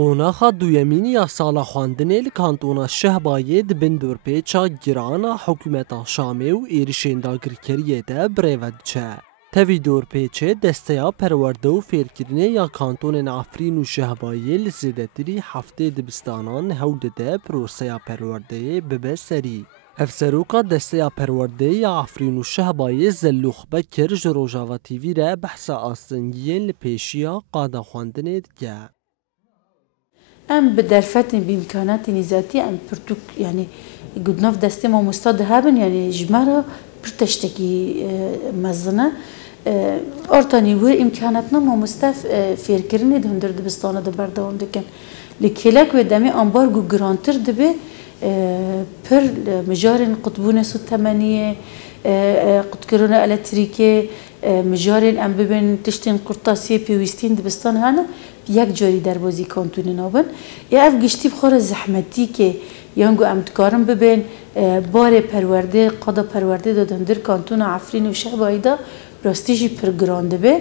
قوناخا دویمین یا سالا خواندنê li kantona Şehbayê dibin dorpêça girana hikûmeta Şamê û êrişên dagirkeriyê de birêve diçe. Tevî dorpêçê desteya perwerde û fêrkirinê ya kantonên Efrîn û Şehbayê li zêdetirî heftê dibistanan hewl dide proseya perwerdeyê bibe serî. Hevseroka desteya perwerdeyê ya Efrîn û Şehbayê Zellûx Bekir ji Rojava TV re behsa astengiyên li pêşiya qada xwandinê dike. ام به درفت بإمكانات ذاتي ام برتوك يعني قد نف دستي ما مستاد هابن يعني جمرة برتشتكي مزنة أرتاني ور إمكاناتنا ما مستف فيركرني دهندر دبستانه دبردوام دكن لكلاك ودمي أنبار جو جرانتر دبي پر مجارن قطبون سود ثمانية قد كورونا إلكتريكي مجارن ام ببین تشتین قرطاسیه پیوستین دبستان هانا یک جاری در بازی کانتونی نابن یا اف گشتی بخور زحمتی که یانگو ام دکارم ببین بار پرورده قدا پرورده دادن در کانتون عفرین و شهبایی دا راستیجی پرگرانده به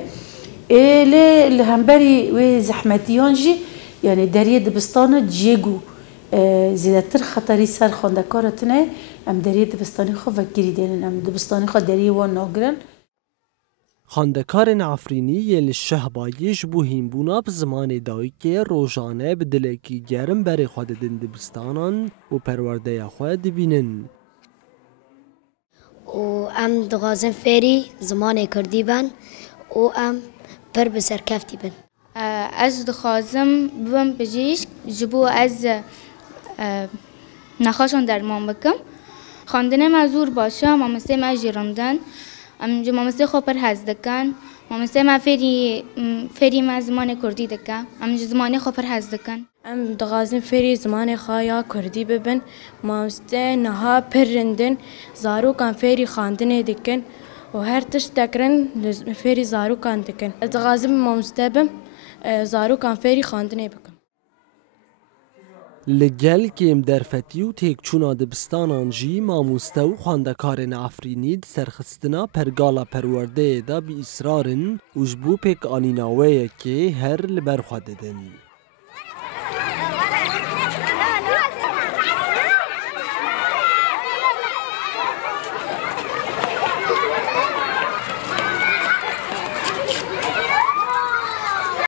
لهمبری و زحمتیان جی یعنی دریه دبستان جیگو زیادتر خطری سر خواندکارتنه ام دریه دبستانی خواه وکیری دینن ام دبستانی خواه دریه وان ناگرن خواندکارên Efrînî yên li Şehbayê ji bo hînbûna bi zimanê dayîkê rojane bi dilekî germ berê xwe didin dibistanan û perwerdeya xwe dibînin. û em dixwazin fêrî zimanê Kurdî bin û em pir bi serkeftî bin. Ez dixwazim bibim bijîşk ji bo ez nexweşan derman bikim. Xwandinê me zûr baş e, mamosteyê me jî rindin. ام جو مامۆستای خۆ پڕ حەز دەکەن مامۆستای ما فێری ما زمانی کوردی دەکەن ام ji zimanê xwe pir hez dikin em dixwazin fêrî zimanê xwe ya Kurdî bibin mamosteyê niha pir rindin zarokan fêrî xwandinê dikin û her tiştek rin li fêrî zarokan dikin ez dixwazim mamoste bim zarokan fêrî xwandinê bikim. Li gel kêm derfetî û têkçûna dibistanan jî mamoste û xwendekarên Efrînî di serxistina pergala perwerdeyê de bi îsrarin û ji bo pêkanîna wê yekê her li ber xwe didin.